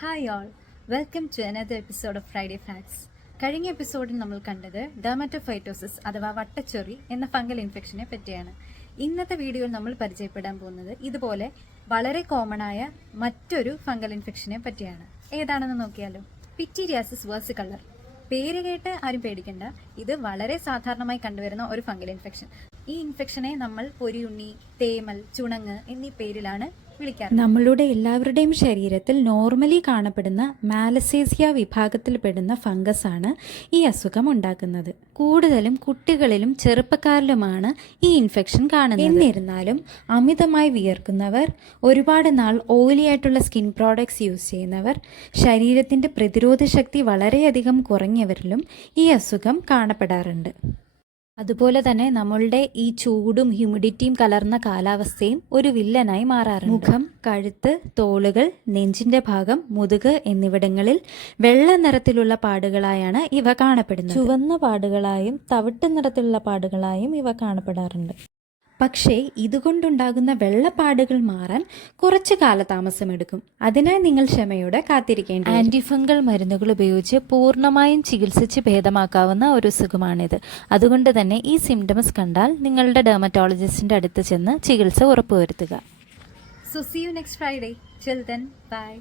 Hi all, welcome to another episode of Friday facts. കഴിഞ്ഞ എപ്പിസോഡിൽ നമ്മൾ കണ്ടത് ഡെർമറ്റോഫൈറ്റോസിസ് അഥവാ വട്ടച്ചൊറി എന്ന ഫംഗൽ ഇൻഫെക്ഷനെ പറ്റിയാണ്. ഇന്നത്തെ വീഡിയോയിൽ നമ്മൾ പരിചയപ്പെടാൻ പോകുന്നത് ഇതുപോലെ വളരെ കോമൺ ആയ മറ്റൊരു ഫംഗൽ ഇൻഫെക്ഷനെ പറ്റിയാണ്. ഏതാണെന്ന് നോക്കിയാലോ. പിറ്റീരിയാസിസ് വേഴ്സിക്കള്ളർ. പേര് കേട്ട് ആരും പേടിക്കണ്ട, ഇത് വളരെ സാധാരണമായി കണ്ടുവരുന്ന ഒരു ഫംഗൽ ഇൻഫെക്ഷൻ. ഈ ഇൻഫെക്ഷനെ നമ്മൾ പൊരിയുണ്ണി, തേമൽ, ചുണങ്ങ് എന്നീ പേരിലാണ് വിളിക്കാറ്. നമ്മളുടെ എല്ലാവരുടെയും ശരീരത്തിൽ നോർമലി കാണപ്പെടുന്ന മാലസേസിയ വിഭാഗത്തിൽപ്പെടുന്ന ഫംഗസ് ആണ് ഈ അസുഖം ഉണ്ടാക്കുന്നത്. കൂടുതലും കുട്ടികളിലും ചെറുപ്പക്കാരിലുമാണ് ഈ ഇൻഫെക്ഷൻ കാണുന്നത്. എന്നിരുന്നാലും അമിതമായി വിയർക്കുന്നവർ, ഒരുപാട് നാൾ ഓയിലി ആയിട്ടുള്ള സ്കിൻ പ്രോഡക്ട്സ് യൂസ് ചെയ്യുന്നവർ, ശരീരത്തിൻ്റെ പ്രതിരോധ ശക്തി വളരെയധികം കുറഞ്ഞവരിലും ഈ അസുഖം കാണപ്പെടാറുണ്ട്. അതുപോലെ തന്നെ നമ്മളുടെ ഈ ചൂടും ഹ്യൂമിഡിറ്റിയും കലർന്ന കാലാവസ്ഥയും ഒരു വില്ലനായി മാറാറുണ്ട്. മുഖം, കഴുത്ത്, തോളുകൾ, നെഞ്ചിന്റെ ഭാഗം, മുതുക് എന്നിവിടങ്ങളിൽ വെള്ള നിറത്തിലുള്ള പാടുകളായാണ് ഇവ കാണപ്പെടുന്നത്. ചുവന്ന പാടുകളായും തവിട്ട് നിറത്തിലുള്ള പാടുകളായും ഇവ കാണപ്പെടാറുണ്ട്. പക്ഷേ ഇതുകൊണ്ടുണ്ടാകുന്ന വെള്ളപ്പാടുകൾ മാറാൻ കുറച്ച് കാലതാമസമെടുക്കും. അതിനായി നിങ്ങൾ ക്ഷമയോടെ കാത്തിരിക്കേണ്ടി. ആന്റിഫംഗൽ മരുന്നുകൾ ഉപയോഗിച്ച് പൂർണ്ണമായും ചികിത്സിച്ച് ഭേദമാക്കാവുന്ന ഒരു അസുഖമാണിത്. അതുകൊണ്ട് തന്നെ ഈ സിംറ്റംസ് കണ്ടാൽ നിങ്ങളുടെ ഡെർമറ്റോളജിസ്റ്റിന്റെ അടുത്ത് ചെന്ന് ചികിത്സ ഉറപ്പുവരുത്തുക. So see you next Friday. Till then, bye.